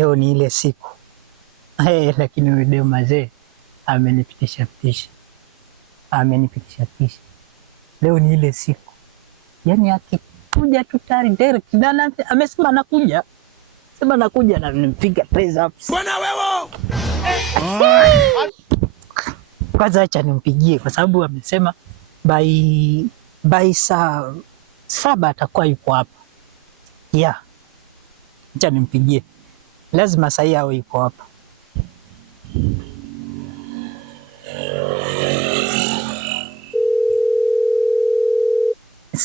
leo ni ile siku. Lakini huyu demu mazee amenipitisha. Leo ni ile siku. Yaani akikuja tu tayari direct na amesema anakuja. Na nimpiga press ups. Bwana wewe. Kwanza acha nimpigie kwa sababu amesema by saa 7 atakuwa yuko hapa. Yeah. Acha nimpigie. Lazima saa hii awe yuko hapa.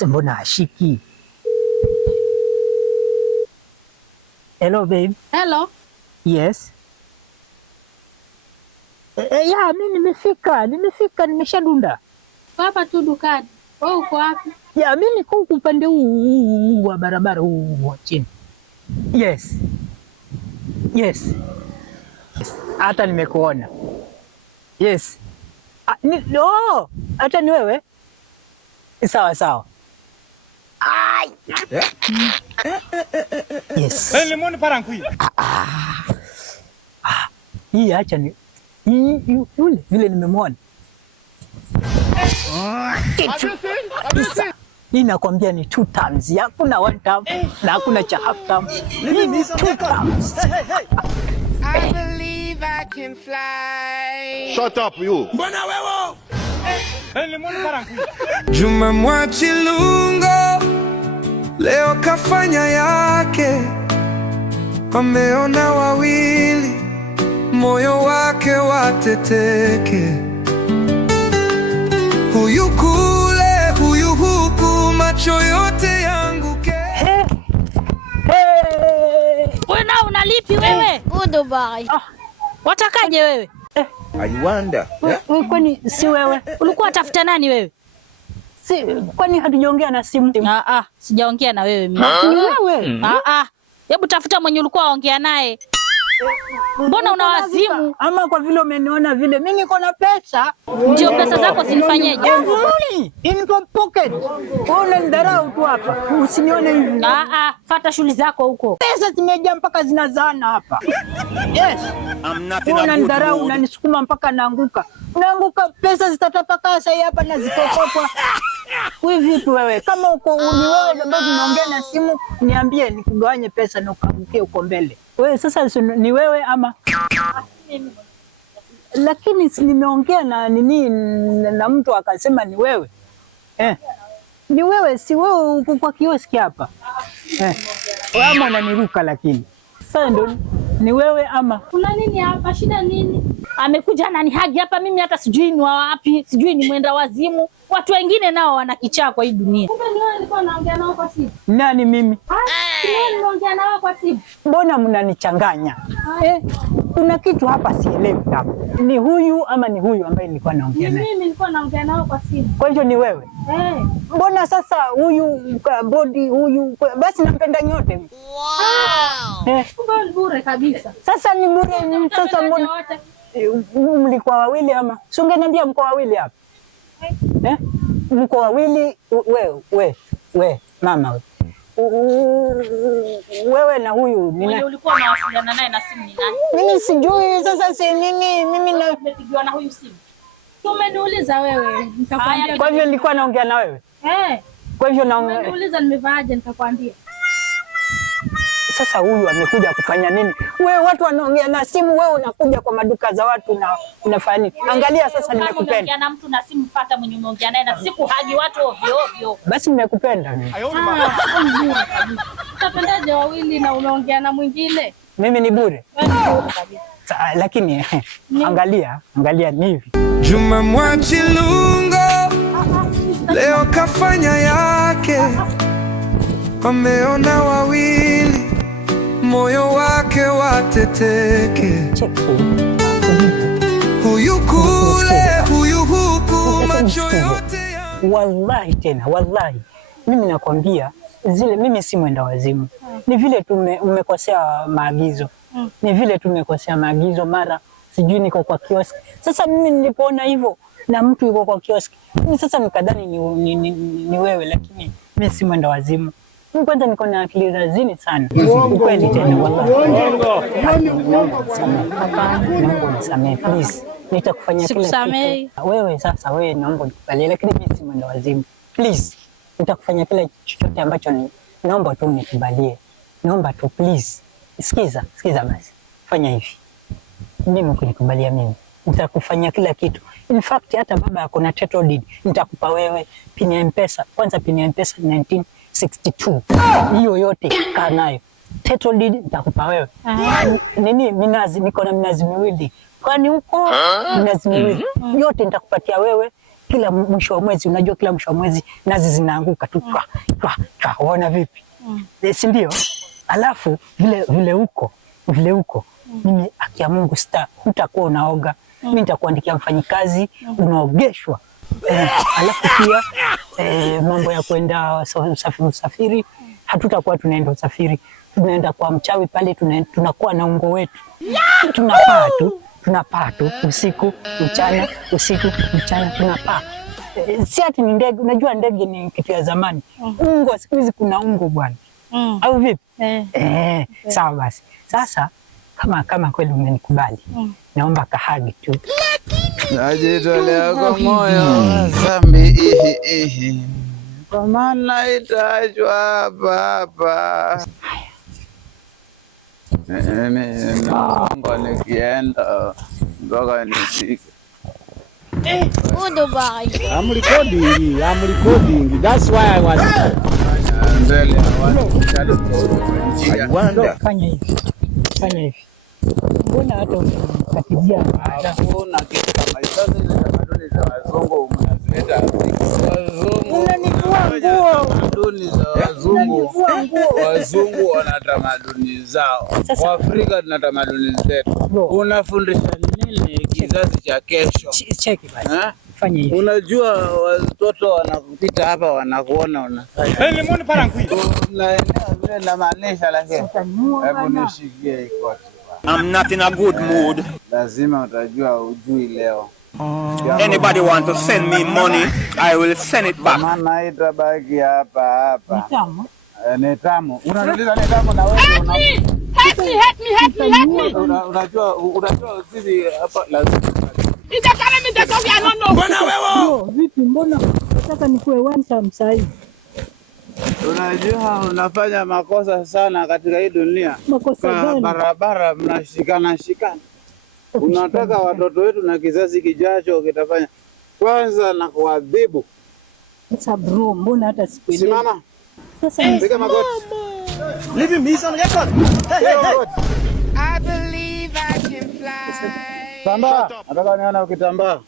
Mbona hashiki? Hello babe. Hello. Yes. Ya mimi nimefika, nimeshadunda. Hapa tu dukani. Wewe uko wapi? Ya mimi niko upande huu wa barabara huu wa chini. Yes. Hata nimekuona. Yes. No, hata ni wewe. Sawa. Ai. Yes. Lemon parankui. Hii acha ni yule vile nimemwona. Hii nakwambia ni 2 times. Hakuna 1 time na hakuna cha half time. Hii ni 2 times. I believe I can fly. Shut up you. Mbona wewe? Lemon parankui. Juma Mwachilungo leo kafanya yake, wameona wawili, moyo wake wateteke. Huyu kule, huyu huku, macho yote yangu ke. Wewe na unalipi wewe? Goodbye. Watakaje wewe? I wonder. Kwani si wewe? Ulikuwa tafuta nani wewe? Kwani hatujaongea na simu? Sijaongea na wewe mimi. Ni wewe? Hebu tafuta mwenye ulikuwa ongea naye. Mbona una wazimu? Ama kwa vile umeniona vile mimi niko na pesa. Ndio pesa zako zinifanyeje? Money in your pocket. Unanidharau tu hapa. Usinione hivi. Fuata shughuli zako huko. Pesa zimejaa mpaka zinazana hapa. Yes. Unanidharau, unanisukuma mpaka naanguka. Pesa zitatapaka sasa hapa na zikokotwa. Wewe vipi wewe? Kama uko ni wewe ndio tunaongea na simu, niambie nikugawanye pesa na ukaangukie uko mbele. Wewe sasa ni wewe ama? Lakini si nimeongea na nini na mtu akasema ni wewe. Ni wewe, si wewe uko kwa kioski hapa. Ama unaniruka lakini. Sasa ndio ni wewe ama? Kuna nini hapa? Shida nini? Amekuja ananihagi hapa, mimi hata sijui ni wapi, sijui ni mwenda wazimu. Watu wengine nao wana kichaa kwa hii dunia. Kumbe ni wewe nilikuwa naongea nao kwa simu. Nani mimi? Wewe unaongea nao kwa simu. Mbona mnanichanganya? Kuna kitu hapa sielewi hapa. Ni huyu ama ni huyu ambaye nilikuwa naongea naye? Mimi nilikuwa naongea nao kwa simu. Kwa hiyo ni wewe? Mbona sasa huyu body huyu basi nampenda nyote. Wow. Kumbe ni bure kabisa. Sasa ni bure sasa mbona mlikuwa wawili ama? Si ungeniambia mko wawili hapa? Mko wawili wewe mama wewe na huyu ni nani? Ulikuwa unawasiliana naye na simu ni nani? Mimi sijui sasa si mimi na nimepigiwa na huyu simu. Umeniuliza wewe, nitakwambia. Kwa hivyo nilikuwa naongea na wewe? Kwa hivyo umeniuliza nimevaaje, nitakwambia. Sasa huyu amekuja kufanya nini? Wewe watu wanaongea na simu, wewe unakuja kwa maduka za watu na unafanya nini? Angalia sasa nimekupenda. Unaongea na mtu na simu, fuata mwenye umeongea naye na siku haji watu ovyo. Basi nimekupenda. Utapendaje wawili na unaongea na mwingine? Mimi ni bure. Lakini angalia ni hivi. Juma Mwachilungo leo kafanya yake, wameona wawili, moyo wake wateteke. Huyu kule, huyu huku, macho yote ya. Wallahi mimi nakwambia mimi si mwenda wazimu. Ni vile umekosea maagizo. Ni vile tumekosea maagizo, mara sijui niko kwa kioski. Sasa mimi nilipoona hivyo na mtu yuko kwa kioski, mimi sasa nikadhani ni wewe, lakini mimi si mwenda wazimu. Mimi kwanza niko na akili razini sana. Kweli tena wallahi. Naomba nisamehe please. Nitakufanyia kila kitu. Wewe sasa naomba nikubalie, lakini mimi si mwenda wazimu. Please. Nitakufanyia kila chochote ambacho naomba tu nikubalie. Naomba tu please. Sikiza basi. Fanya hivi. Mimi kunikubalia mimi. Nitakufanyia kila kitu. In fact hata baba yako na title deed nitakupa wewe. Pin ya M-Pesa. Kwanza pin ya M-Pesa 1962. Hiyo yote kaa nayo. Title deed nitakupa wewe. Nini minazi, niko na minazi miwili. Kwani huko minazi miwili. Yote nitakupatia wewe kila mwisho wa mwezi. Unajua kila mwisho wa mwezi nazi zinaanguka tu. Unaona vipi? Si ndio? Alafu vile huko mimi akia Mungu hutakuwa unaoga. Mimi nitakuandikia mfanyikazi unaogeshwa. Alafu pia mambo ya kwenda usafiri hatutakuwa tunaenda usafiri. Tunaenda kwa mchawi pale, tunakuwa na ungo wetu. Tunapaa tu usiku mchana tunapaa. Si ati ni ndege, unajua ndege ni kitu ya zamani. Ungo siku hizi kuna ungo bwana. Au vipi? Sawa basi. Sasa kama kweli umenikubali, naomba kahagi tu. Najitolea kwa moyo dhambi kwa maana itajwa hapa. Naomba nikienda mpaka nifike. I'm recording. That's why I was mbele ya watu. Fanya hivi. Mbona hata ukatizia hakuna kitu kama hizo tamaduni za wazungu mnazileta unanivua nguo. Tamaduni za wazungu. Wazungu wana tamaduni zao. Waafrika tuna tamaduni zetu. Unafundisha nini kizazi cha kesho? Cheki basi. Fanya hivi. Unajua watoto wanakupita hapa wanakuona unafanya. Lemon Parankui. Na maanisha lakini. Hebu nishikie ikoti. I'm not in a good mood. Lazima utajua ujui leo. Anybody want to send me money, I will send it back. Maana itabaki hapa. Nitamu. Ni tamu. Unaniuliza ni tamu na wewe Help me. Unajua sisi hapa lazima. Bwana wewe. Vipi mbona nataka nikuwe handsome sasa hivi? Unajua unafanya makosa sana katika hii dunia. Makosa gani? Barabara mnashikana. Unataka watoto wetu na kizazi kijacho kitafanya kwanza na kuadhibu. Sasa bro, mbona hata sikuelewi? Simama. Sasa piga magoti. Leave me some record. I believe I can fly. Tamba, nataka niona ukitambaa.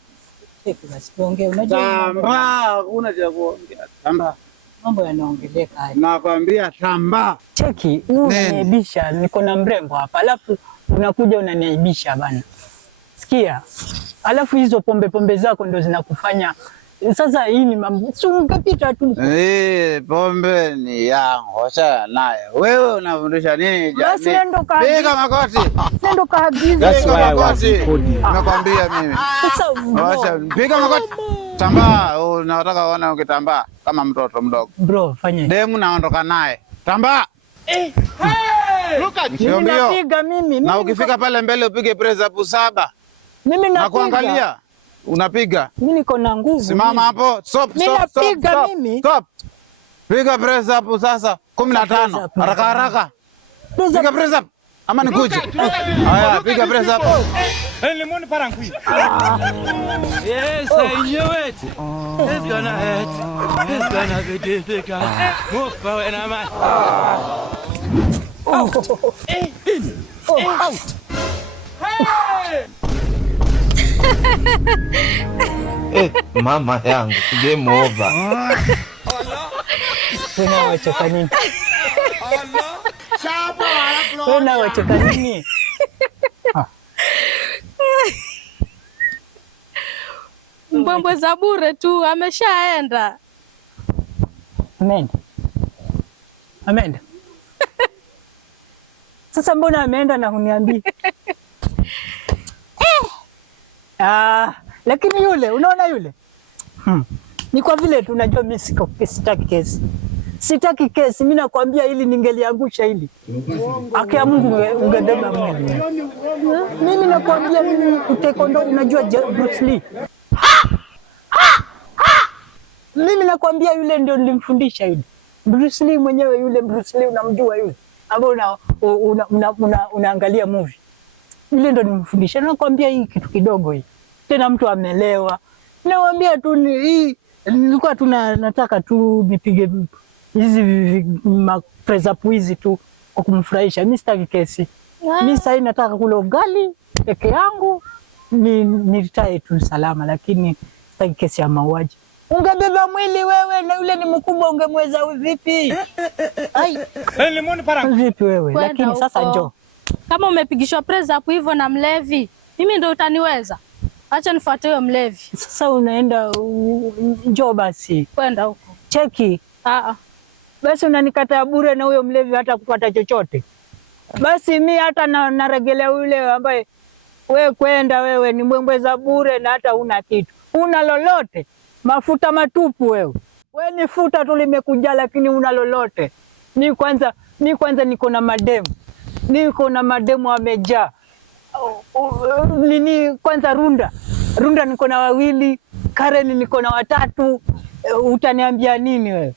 cheki basi tuongee. Unajua tamba, una cha kuongea. Tamba. Mambo yanaongeleka haya. Nakwambia tamba. Cheki, unaniaibisha, niko na mrembo hapa. Alafu unakuja unaniaibisha bana. Sikia. Alafu hizo pombe zako ndo zinakufanya. Sasa hii ni mambo. Si ungepita tu. Pombe ni yangu. Acha naye. Wewe unafundisha nini jamii? Basi nendo kazi. Piga magoti. Nendo kazi. That's why I was recording. Nakwambia mimi. Sasa acha piga magoti. Tamba, unataka uone ukitambaa kama mtoto mdogo. Bro, fanya. Demu naondoka naye. Tamba. Hey! Look at you. Napiga mimi. Na ukifika pale mbele upige press up 7. Mimi napiga. Na kuangalia. Unapiga. Mimi niko na nguvu. Simama hapo. Stop. Stop. Piga press up sasa 15. Haraka. Piga press up. Ama nikuje. Haya, piga press up. Lemon Parankui. Yes, I knew it. It's gonna hurt. It's gonna be difficult. Move forward, man. Out. Mama yangu, game over. Unawachoka nini? Unawachoka nini? Mbwembwe za bure tu, ameshaenda. Ameenda. Sasa mbona ameenda na huniambii? Lakini yule, unaona yule? Ni kwa vile tunajua mimi sitaki kesi. Sitaki kesi, mimi nakwambia hili ningeliangusha hili. Akia Mungu ungebeba mwili. Mimi nakwambia mimi taekwondo unajua Bruce Lee. Mimi nakwambia yule ndio nilimfundisha yule. Bruce Lee mwenyewe yule Bruce Lee unamjua yule. Ambao unaangalia movie. Yule ndio nilimfundisha. Nakwambia hii kitu kidogo hii. Tena mtu amelewa. Nakwambia tu hii nilikuwa tu nataka tu nipige hizi press up hizi tu kwa kumfurahisha. Mimi sitaki kesi. Mimi sasa nataka kula ugali peke yangu nitae tu salama, lakini sitaki kesi ya mauaji. Ungebeba mwili wewe na yule ni mkubwa, ungemweza vipi? Ai. Vipi wewe? Lakini sasa njoo. Kama umepigishwa press up hivyo na mlevi, mimi ndio utaniweza? Acha nifuate huyo mlevi. Sasa unaenda njoo basi. Kwenda huko. Cheki. Basi unanikataa bure na huyo mlevi hata kupata chochote. Basi mi hata naregelea yule ambaye wewe kwenda wewe ni mbwembweza bure na hata una kitu. Una lolote. Mafuta matupu wewe. Wewe ni futa tu limekuja lakini una lolote. Ni kwanza niko na mademu. Niko na mademu wamejaa. Nini kwanza Runda niko na 2, Karen niko na 3. Utaniambia nini wewe?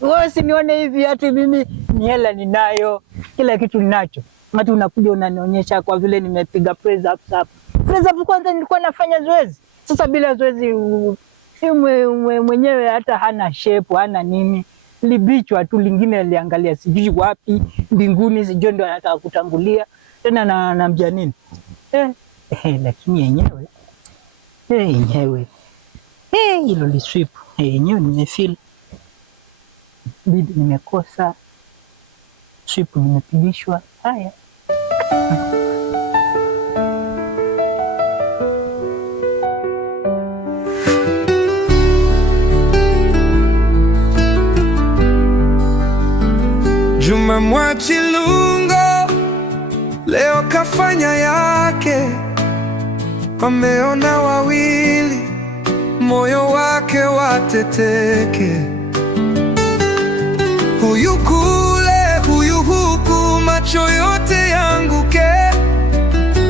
Wewe sinione hivi hati mimi ni hela ninayo, kila kitu ninacho. Hata unakuja unanionyesha kwa vile nimepiga press up hapa. Press up kwanza nilikuwa nafanya zoezi. Sasa bila zoezi mwenyewe hata hana shape, hana nini. Libichwa tu lingine liangalia sijui wapi, mbinguni sijui ndio anataka kutangulia. Tena naambia nini? Lakini yenyewe. Hilo liswip. Yenyewe nimefeel. Bidi nimekosa. Swipu nimepigishwa. Haya. Juma Mwachilungo leo kafanya yake, wameona wawili, moyo wake wateteke. Huyu kule, huyu huku, macho yote yanguke,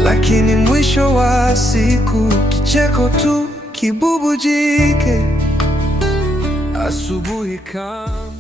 lakini mwisho wa siku kicheko tu kibubujike. Asubuhi kama